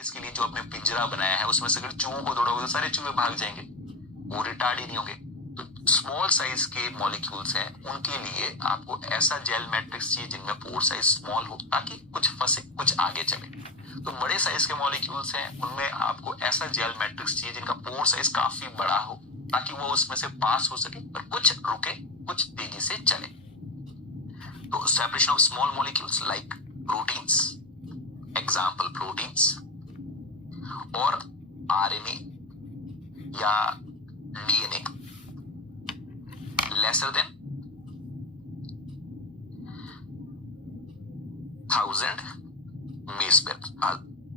इसके लिए जो आपने पिंजरा बनाया है उसमें से अगर चूहों को दौड़ोगे तो सारे चूहे भाग जाएंगे, वो रिटार्ड ही नहीं होंगे। तो स्मॉल साइज के मॉलिक्यूल्स हैं, उनके लिए आपको ऐसा जेल मैट्रिक्स चाहिए जिनमें पोर साइज स्मॉल हो ताकि कुछ फंसे कुछ आगे चले। तो बड़े साइज के मॉलिक्यूल्स हैं उनमें आपको ऐसा जेल मैट्रिक्स चाहिए जिनका पोर साइज काफी बड़ा हो ताकि वो उसमें से पास हो सके और कुछ रुके कुछ तेजी से चले। तो separation of small molecules like proteins, example proteins, और आरएनए या DNA lesser than 1000 base pair,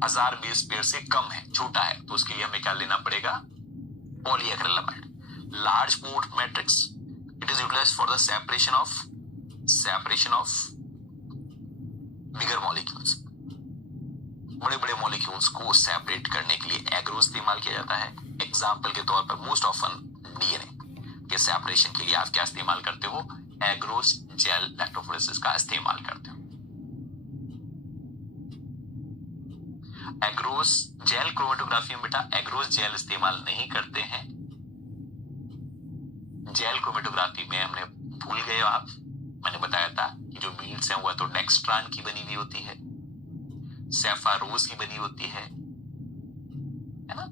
1000 base pair से कम है, छोटा है, तो उसके लिए हमें क्या लेना पड़ेगा, polyacrylamide. Large port matrix, it is utilised for the separation of bigger molecules. बड़े बड़े मॉलिक्यूल्स को सेपरेट करने के लिए एग्रो इस्तेमाल किया जाता है। एग्जाम्पल के तौर पर मोस्ट ऑफन डीएनए के सेपरेशन के लिए आप क्या इस्तेमाल करते हो, एग्रोस जेल इलेक्ट्रोफोरेसिस का इस्तेमाल करते हो। एग्रोस जेल क्रोमेटोग्राफी में बेटा एग्रोस जेल इस्तेमाल नहीं करते हैं। जेल क्रोमेटोग्राफी में हमने भूल गए आप, मैंने बताया था कि जो बीड्स हैं वो तो डेक्स्ट्रान की बनी हुई होती है, सेफारोज की बनी होती है ना,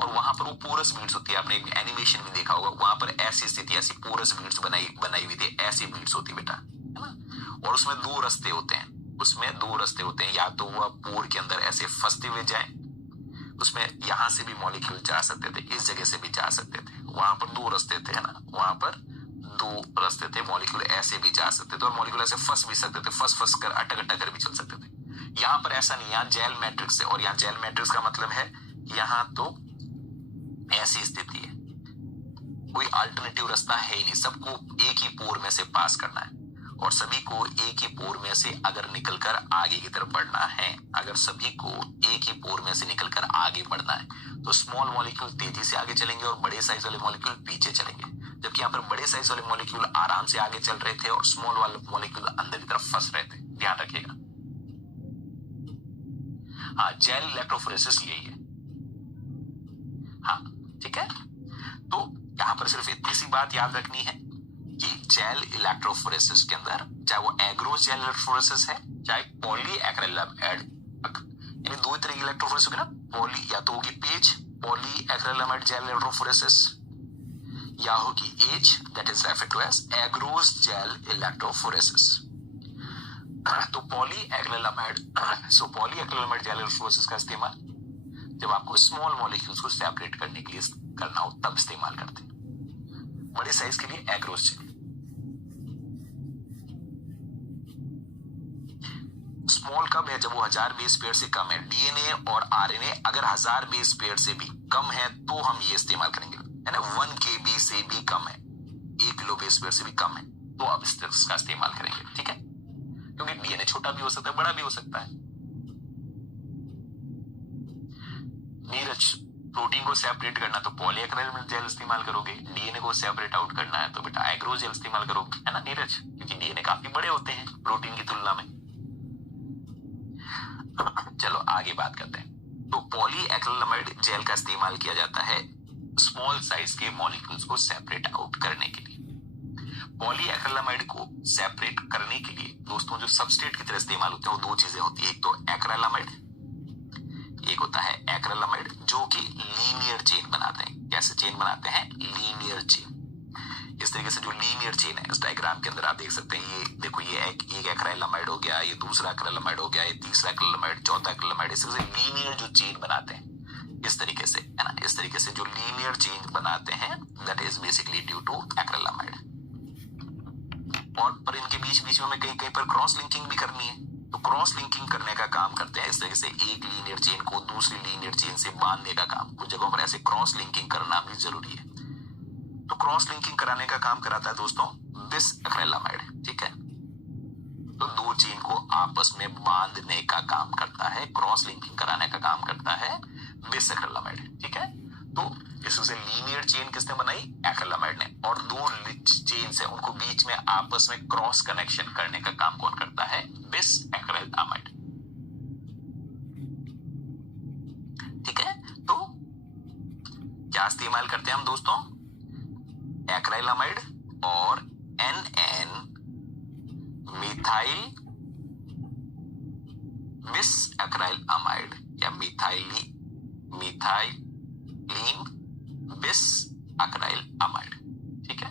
और वहां पर वो पोरस बीड्स होती है। आपने एक एनिमेशन भी देखा होगा, वहां पर ऐसी स्थिति, ऐसी पोरस बीड्स बनाई हुई थी, ऐसी बीड्स होती बेटा, है ना। और उसमें दो रास्ते होते हैं, या तो वह पोर के अंदर ऐसे फंसते हुए जाए, उसमें यहां से भी मॉलिक्यूल जा सकते थे, इस जगह से भी जा सकते थे, वहां पर दो रास्ते थे, है ना, वहां पर दो रास्ते थे, मॉलिक्यूल ऐसे भी जा सकते थे और मॉलिक्यूल ऐसे फंस भी सकते थे, फंस कर अटक कर भी चल सकते थे। यहां पर ऐसा नहीं, यहाँ जेल मैट्रिक्स है, और यहाँ जेल मैट्रिक्स का मतलब है यहां तो ऐसी स्थिति है, कोई अल्टरनेटिव रास्ता है ही नहीं, सबको एक ही पोर में से पास करना है और सभी को एक ही पोर में से अगर निकलकर आगे की तरफ बढ़ना है, अगर सभी को एक ही पोर में से निकलकर आगे बढ़ना है तो स्मॉल मॉलिक्यूल तेजी से आगे चलेंगे और बड़े साइज वाले मॉलिक्यूल पीछे चलेंगे। जबकि यहाँ पर बड़े साइज वाले मॉलिक्यूल आराम से आगे चल रहे थे और स्मॉल वाले मॉलिक्यूल अंदर की तरफ फंस रहे थे, ध्यान रखिएगा। हाँ, जेल इलेक्ट्रोफोरेसिस यही है। हाँ ठीक है, तो यहां पर सिर्फ इतनी सी बात याद रखनी है कि जेल इलेक्ट्रोफोरेसिस के अंदर चाहे वो एग्रो जेल इलेक्ट्रोफोरेसिस है चाहे पॉलीएक्रिलामाइड, यानी दो तरह की इलेक्ट्रोफोरेसिस होगी ना, पॉली या तो होगी पेज पॉलीएक्रिलामाइड जेल इलेक्ट्रोफोरेसिस या होगी as that is referred to as agarose gel electrophoresis. तो पॉलीएक्रिलामाइड जेल इलेक्ट्रोफोरेसिस का इस्तेमाल जब आपको स्मॉल मॉलिक्यूल्स को सेपरेट करने के लिए करना हो तब इस्तेमाल करते हैं। बड़े साइज के लिए एग्रोस जेल। स्मॉल कब है, जब वो 1000 बेस पेयर से कम है। डीएनए और आरएनए अगर 1000 बेस पेयर से भी कम है तो हम ये इस्तेमाल करेंगे, है ना। 1 KB से भी कम है, 1 किलो बेस पेयर से भी कम है तो अब इसका इस्तेमाल करेंगे, ठीक है, क्योंकि डीएनए छोटा भी हो सकता है बड़ा भी हो सकता है। नीरज, प्रोटीन को सेपरेट करना तो पॉलीएक्रिलामाइड जेल इस्तेमाल करोगे, डीएनए को सेपरेट आउट करना है तो बेटा एग्रो जेल इस्तेमाल करोगे, है ना नीरज, क्योंकि डीएनए काफी बड़े होते हैं प्रोटीन की तुलना में। चलो आगे बात करते हैं। तो पॉलीएक्रिलामाइड जेल का इस्तेमाल किया जाता है स्मॉल साइज के मॉलिक्यूल्स को सेपरेट आउट करने के लिए। पॉलीएक्रिलामाइड को सेपरेट करने के लिए दोस्तों जो सबस्ट्रेट की तरह इस्तेमाल होते हैं वो दो चीजें होती है, एक तो एक्रिलामाइड, एक होता है एक्रिलामाइड जो कि लीनियर चेन बनाते हैं। कैसे चेन बनाते हैं, लीनियर चेन। इस तरीके से जो लीनियर चेन है इस डायग्राम के अंदर आप देख सकते हैं, ये देखो ये एक एक्रिलामाइड हो गया, ये दूसरा एक्रिलामाइड हो गया, ये तीसरा एक्रिलामाइड, चौथा एक्रिलामाइड, इस तरह से लीनियर जो चेन बनाते हैं इस तरीके से, है ना, इस तरीके से जो लीनियर चेन बनाते हैं that is basically due to acrylamide. और पर इनके बीच बीच में हमें कहीं कहीं पर क्रॉस लिंकिंग भी करनी है तो क्रॉस लिंकिंग करने का काम करते हैं। इस तरीके से एक लीनियर चेन को दूसरी लीनियर चेन से बांधने का काम, कुछ जगहों पर ऐसे क्रॉस लिंकिंग करना भी जरूरी है। तो क्रॉस लिंकिंग कराने का काम कराता है दोस्तों बिस एक्रिलामाइड, ठीक है। तो दो चेन को आपस में बांधने का काम करता है, क्रॉस लिंकिंग कराने का काम करता है बिस एक्रिलामाइड, ठीक है। तो इससे लीनियर चेन किसने बनाई, एक्रिलामाइड ने, और दो चेन है उनको बीच में आपस में क्रॉस कनेक्शन करने का काम कौन करता है, बिस एक्रिलामाइड। क्या इस्तेमाल करते हैं हम दोस्तों? एक्राइलामाइड और NN मिथाइल बिस एक्राइलामाइड या मिथाइलीन बिस एक्राइलामाइड। ठीक है,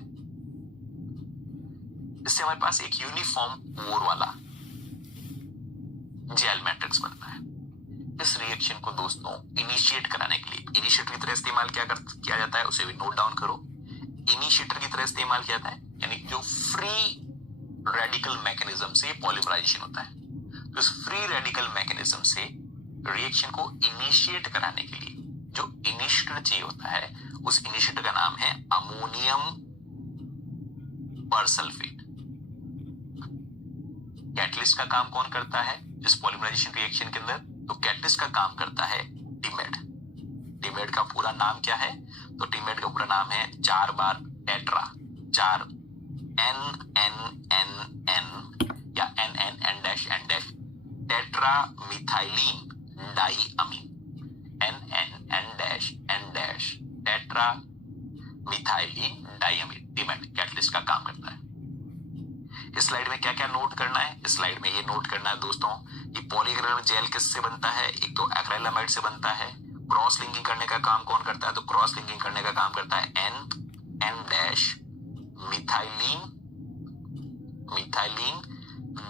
इससे हमारे पास एक यूनिफॉर्म पोर वाला जेल मैट्रिक्स बनता है। इस रिएक्शन को दोस्तों इनिशिएट कराने के लिए इनिशिएटर की तरह इस्तेमाल किया जाता है, उसे भी नोट डाउन करो। इनिशिएटर की तरह इस्तेमाल किया जाता है यानी जो फ्री रेडिकल मैकेनिज्म से पॉलीमराइजेशन होता है। तो इस फ्री रेडिकल मैकेनिज्म से रिएक्शन को इनिशिएट कराने के लिए जो इनिशिएटर चाहिए होता है, उस इनिशिएटर का नाम है अमोनियम परसल्फेट। कैटलिस्ट का काम कौन करता है इस पॉलीमराइजेशन रिएक्शन के अंदर? तो कैटलिस्ट का काम करता है टीमेड। टीमेड का पूरा नाम क्या है? तो टीमेड का पूरा नाम है 4 बार टेट्रा, 4 NNNN या NNN-N- tetra methylene diamine. NNN-N- tetra methylene diamine टीमेड कैटलिस्ट का काम करता है। इस स्लाइड में क्या क्या नोट करना है? इस स्लाइड में ये नोट करना है दोस्तों, ये पॉलीएक्रिलामाइड जेल किससे बनता है? एक तो एक्राइलामाइड से बनता है। क्रॉस लिंकिंग करने का काम कौन करता है? तो क्रॉस लिंकिंग करने का काम करता है NN- मिथाइलीन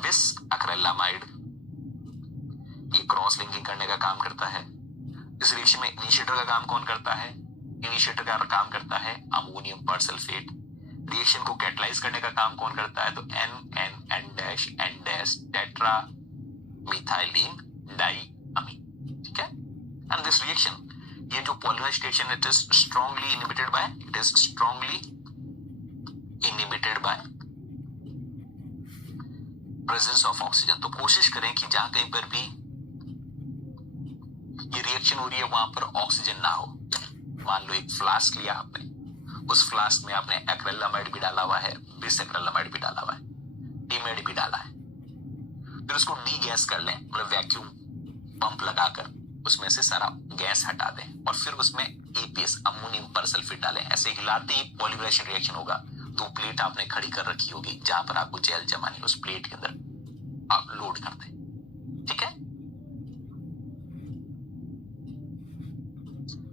बिस एक्राइलामाइड। ये क्रॉस लिंकिंग करने का काम करता है। इस रिएक्शन में इनिशिएटर का काम कौन करता है? इनिशिएटर का काम करता है अमोनियम परसल्फेट। रिएक्शन को कैटलाइज करने का काम कौन करता है? तो NNN- टेट्रा मिथाइलीन डाईअमीन। ठीक है, एंड दिस रिएक्शन, ये जो polymerization reaction it is strongly inhibited by presence of oxygen. तो कोशिश करें कि जहां कहीं पर भी ये रिएक्शन हो रही है वहां पर ऑक्सीजन ना हो। मान लो एक फ्लास्क लिया आपने, उस फ्लास्क में आपने एक्राइलामाइड भी डाला हुआ है, बिस एक्राइलामाइड भी डाला हुआ है, टीमेड भी डाला है। फिर उसको डी गैस कर लें, मतलब वैक्यूम पंप लगाकर उसमें से सारा गैस हटा दें और फिर उसमें APS अमोनियम परसल्फेट डालें। ऐसे हिलाते ही पॉलीमराइजेशन रिएक्शन होगा। 2 प्लेट आपने खड़ी कर रखी होगी, जहां पर आपको जेल जमानी, उस प्लेट के अंदर आप लोड कर दें। ठीक है,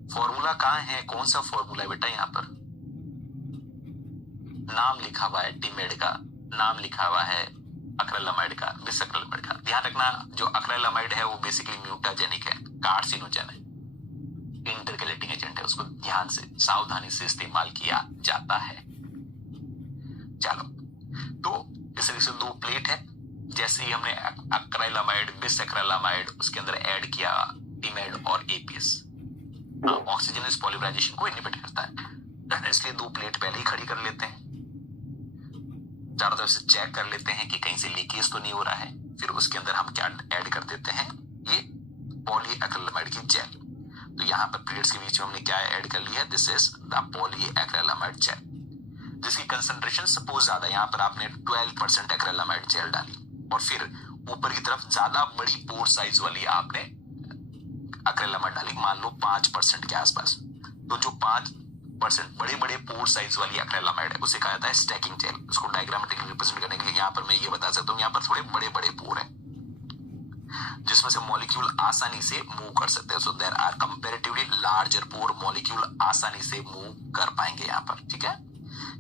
फॉर्मूला कहां है? कौन सा फॉर्मूला है बेटा? यहां पर नाम लिखा हुआ है टीमेड का, नाम लिखा हुआ है एक्राइलामाइड का, बिस एक्राइलामाइड का। ध्यान रखना, जो एक्राइलामाइड है वो बेसिकली म्यूटाजेनिक है, कार्सिनोजन है, इंटरकैलेटिंग एजेंट है, उसको ध्यान से सावधानी से इस्तेमाल किया जाता है। चलो, तो इस तरह से 2 प्लेट है। जैसे ही हमने एक्राइलामाइड बिस एक्राइलामाइड उसके अंदर ऐड किया टीमेड और APS, ऑक्सीजन इस पॉलीमराइजेशन को इनहिबिट करता है, इसलिए 2 प्लेट पहले ही खड़ी कर लेते हैं। चारों तरफ से चेक कर लेते हैं कि कहीं से लीकेज तो नहीं हो रहा है। फिर उसके अंदर हम क्या ऐड कर देते हैं? ये पॉलीएक्रिलामाइड की जेल। तो यहाँ पर प्लेट्स के बीच में हमने क्या ऐड कर लिया है? This is the polyacrylamide gel, जिसकी कंसंट्रेशन सपोज ज्यादा, यहाँ पर आपने 12% एक्रिलामाइड जेल डाली और फिर ऊपर की तरफ ज्यादा बड़ी पोर साइज वाली आपने एक्रिलामाइड डाली, मान लो 5% के आसपास। तो जो 5% बड़े बड़े पोर साइज वाली एक्रिलामाइड है उसे कहा जाता है स्टैकिंग जेल। उसको डायग्रामेटिकली रिप्रेजेंट करने के लिए यहाँ पर मैं ये बता सकता हूँ, यहाँ पर थोड़े बड़े बड़े पोर है जिसमें से मॉलिक्यूल आसानी से मूव कर सकते हैं। So there are comparatively larger pore, molecule आसानी से मूव कर पाएंगे यहाँ पर। ठीक है,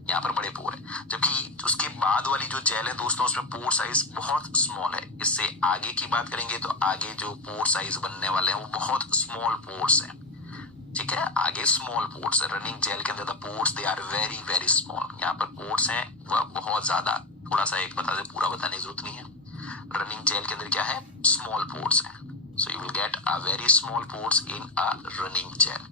यहाँ पर बड़े पोर है, जबकि उसके बाद वाली जो जेल है दोस्तों उसमें पोर साइज बहुत स्मॉल है। इससे आगे की बात करेंगे तो आगे जो पोर साइज बनने वाले हैं वो बहुत स्मॉल पोर्स हैं। ठीक है, आगे स्मॉल पोर्स है। रनिंग जेल के अंदर the pores they are very very small. यहाँ पर पोर्स हैं वह बहुत ज्यादा, थोड़ा सा एक बता दे, पूरा बताने की जरूरत नहीं है। रनिंग जेल के अंदर क्या है? स्मॉल पोर्स है। So you will get a very small pores in a running gel.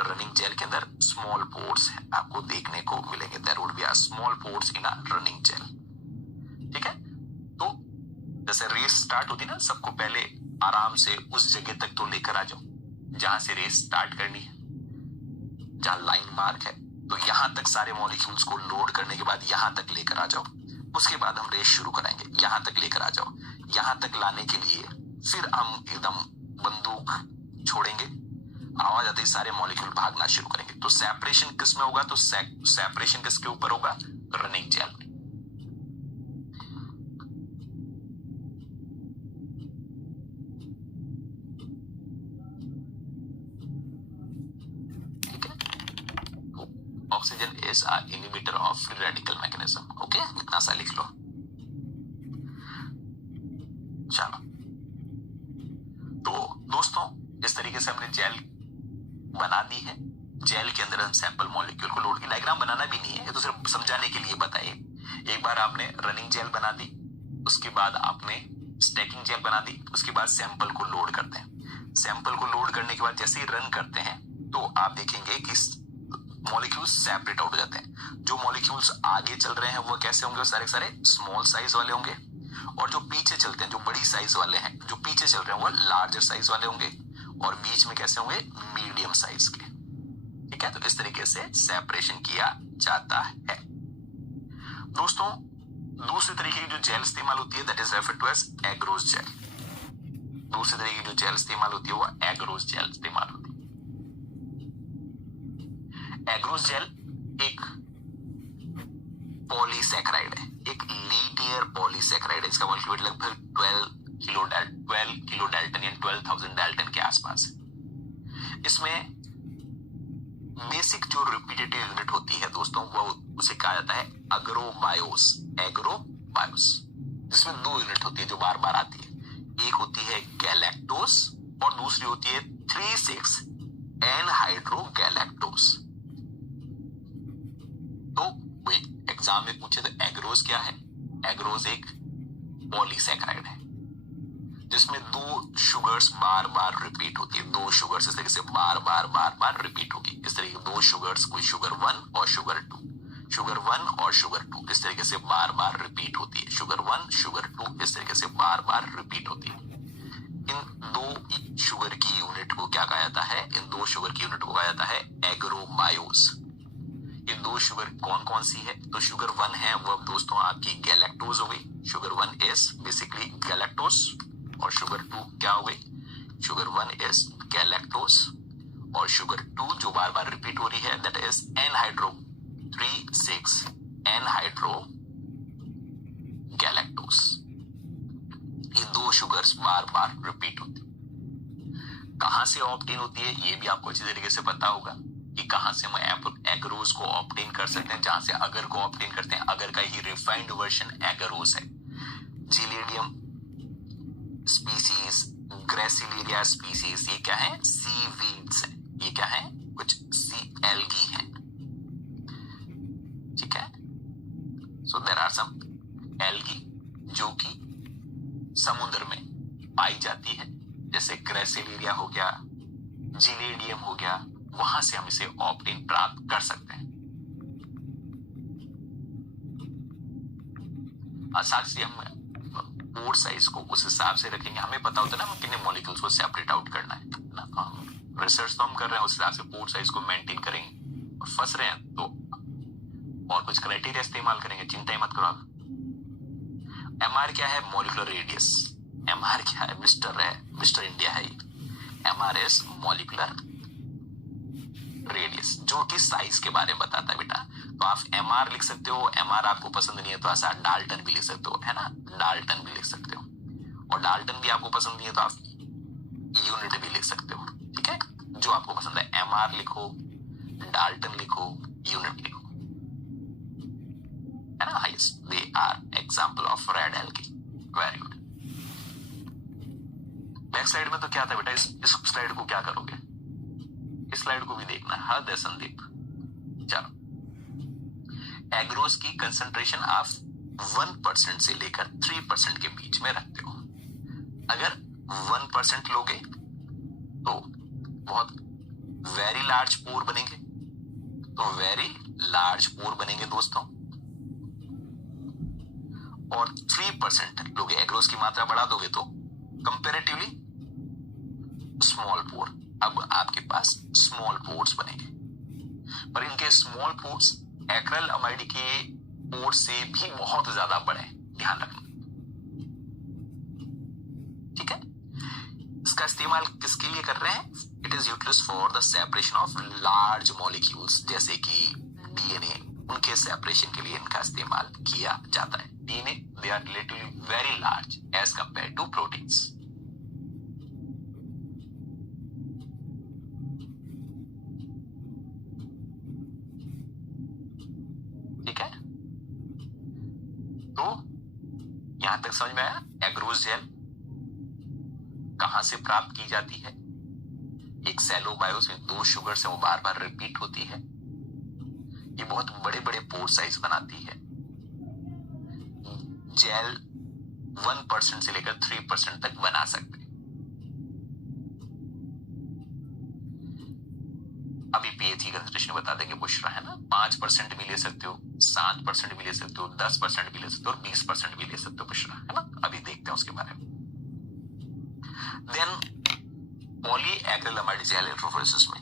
Running gel के अंदर स्मॉल पोर्स है आपको देखने को मिलेंगे। There would be a small pores in a running gel. ठीक है, तो जैसे रेस स्टार्ट होती ना, सबको पहले आराम से उस जगह तक तो लेकर आ जाओ जहां से रेस स्टार्ट करनी है, जहां लाइन मार्क है। तो यहां तक सारे मॉलिक्यूल्स को लोड करने के बाद यहां तक लेकर आ जाओ। उसके बाद हम रेस शुरू करेंगे, यहां तक लेकर आ जाओ। यहां तक लाने के लिए फिर हम एकदम बंदूक छोड़ेंगे, आवाज आते ही सारे मॉलिक्यूल भागना शुरू करेंगे। तो सेपरेशन किस में होगा? तो सेपरेशन किसके ऊपर होगा? रनिंग जेल में। ठीक है, oxygen is a inhibitor of free radical mechanism. Okay, इतना सा लिख लो। चलो, तो दोस्तों इस तरीके से हमने जेल बना दी है। जेल के अंदर हम सैंपल मॉलिक्यूल को लोड की, डायग्राम बनाना भी नहीं है, ये तो सिर्फ समझाने के लिए बताइए। एक बार आपने रनिंग जेल बना दी, उसके बाद आपने स्टैकिंग जेल बना दी, उसके बाद सैंपल को लोड करते हैं। सैंपल को लोड करने के बाद जैसे ही रन करते हैं तो आप देखेंगे कि मॉलिक्यूल्स सेपरेट आउट हो जाते हैं। जो मॉलिक्यूल्स आगे चल रहे हैं वो कैसे होंगे? सारे सारे स्मॉल साइज वाले होंगे, और जो पीछे चलते हैं, जो बड़ी साइज वाले हैं, जो पीछे चल रहे हैं वो लार्जर साइज वाले होंगे, और बीच में कैसे होंगे? मीडियम साइज के। ठीक है, तो इस तरीके से सेपरेशन किया जाता है। दोस्तों दूसरी तरीके की जो जेल इस्तेमाल होती है that is referred to as agarose gel. दूसरी तरीके की जो जेल इस्तेमाल होती है वो एग्रोस जेल इस्तेमाल होती है। एग्रोस जेल एक पॉलीसैकेराइड है, एक लीनियर पॉलीसैकेराइड है। इसका मॉलिक्यूल वेट लगभग 12 किलो डाल्टन या 12,000 डाल्टन के आसपास है। इसमें बेसिक जो रिपीटेटिव यूनिट होती है दोस्तों, वो उसे कहा जाता है अग्रोबायोस। एग्रोबायोस, जिसमें दो यूनिट होती है जो बार बार आती है। एक होती है गैलेक्टोस और दूसरी होती है 3,6 एनहाइड्रोगैलेक्टोस। तो एग्जाम में पूछे तो एग्रोस क्या है? एग्रोस एक पॉलीसैकेराइड है जिसमें दो शुगर्स बार बार रिपीट होती है। दो शुगर्स इस तरीके से बार बार रिपीट होगी। इस तरीके दो शुगर्स, कोई शुगर 1 और शुगर 2, शुगर 1 और शुगर 2 इस तरीके से बार बार रिपीट होती है। शुगर 1 शुगर 2 इस तरीके से बार बार रिपीट होती है। इन दो शुगर की यूनिट को क्या कहा जाता है? इन दो शुगर की यूनिट को कहा जाता है एग्रोबायोस। ये दो शुगर कौन कौन सी है? तो शुगर 1 है वो दोस्तों आपकी गैलेक्टोज हो गई। शुगर 1 इज बेसिकली गैलेक्टोज, और शुगर 2 क्या हो गई? शुगर 1 इज गैलेक्टोज, और शुगर 2 जो बार बार रिपीट हो रही है दैट इज एनहाइड्रो 3,6 एनहाइड्रो गैलेक्टोज। ये दो शुगर्स बार बार रिपीट होती है। कहां से ऑब्टेन होती है ये भी आपको अच्छी तरीके से पता होगा कि कहां से हम एगरोस को ऑब्टेन कर सकते हैं। जहां से अगर को ऑब्टेन करते हैं, अगर का ही रिफाइंड वर्जन एगरोस है। जिलेडियम स्पीसीज, ग्रेसिलेरिया स्पीसीज, ये क्या है? सी वीड्स है। ये क्या है? कुछ सी एल्गी है। ठीक है, so there are some algae जो कि समुद्र में पाई जाती है, जैसे ग्रेसिलेरिया हो गया, जिलेडियम हो गया, वहां से हम इसे ऑब्टेन प्राप्त कर सकते हैं। साथ ही हम पोर साइज को उस हिसाब से रखेंगे। हमें पता होता है ना हम कितने मॉलिक्यूल्स को सेपरेट आउट करना है ना। हम रिसर्च तो हम कर रहे हैं, उस हिसाब से पोर साइज को मेंटेन करेंगे। और फंस रहे हैं तो और कुछ क्राइटेरिया इस्तेमाल करेंगे, चिंता ही मत करो आप। एमआर क्या है? Molecular radius. एमआर क्या है? मिस्टर इंडिया है। एमआर इज मॉलिक्यूलर रेडियस, जो कि साइज के बारे में बताता है बेटा। तो आप एमआर लिख सकते हो। एमआर आपको पसंद नहीं है तो ऐसा डाल्टन भी लिख सकते हो, है ना? डाल्टन भी लिख सकते हो। और डाल्टन भी आपको पसंद नहीं है तो आप यूनिट भी लिख सकते हो। ठीक है, जो आपको पसंद है। एमआर लिखो, डाल्टन लिखो, यूनिट लिखो, है ना? Yes, they are example of red algae. Very good. Next slide में तो क्या था बेटा? इस स्लाइड को क्या करोगे? इस स्लाइड को भी देखना है। हद है संदीप। चलो, एग्रोस की कंसंट्रेशन आप 1% से लेकर 3% के बीच में रखते हो। अगर 1% लोगे तो बहुत वेरी लार्ज पोर बनेंगे। तो वेरी लार्ज पोर बनेंगे दोस्तों। और 3% लोगे, एग्रोस की मात्रा बढ़ा दोगे तो कंपैरेटिवली स्मॉल पोर। अब आपके पास स्मॉल पोर्स बनेंगे, पर इनके स्मॉल पोर्स एक्रिलामाइड के पोर से भी बहुत ज्यादा बड़े, ध्यान रखना। ठीक है, इसका इस्तेमाल किसके लिए कर रहे हैं? It is is utilised for the separation of large molecules, जैसे कि डीएनए, उनके सेपरेशन के लिए इनका इस्तेमाल किया जाता है। DNA they are relatively very large as compare to proteins. ठीक है, तो यहां तक समझ में आया। एग्रोस जेल कहां से प्राप्त की जाती है? एक सेलो बायोस में 2 शुगर से वो बार बार रिपीट होती है। ये बहुत बड़े बड़े पोर साइज बनाती है। जेल 1% से लेकर 3% तक बना सकते हैं। अभी पीएच की कंसंट्रेशन बता देंगे बुशरा, है ना। 5% भी ले सकते हो, 7% भी ले सकते हो, 10% भी ले सकते हो और 20% भी ले सकते हो बुशरा, है ना। अभी देखते हैं उसके बारे में। देन पॉलीएक्रिलामाइड जेल इलेक्ट्रोफोरेसिस में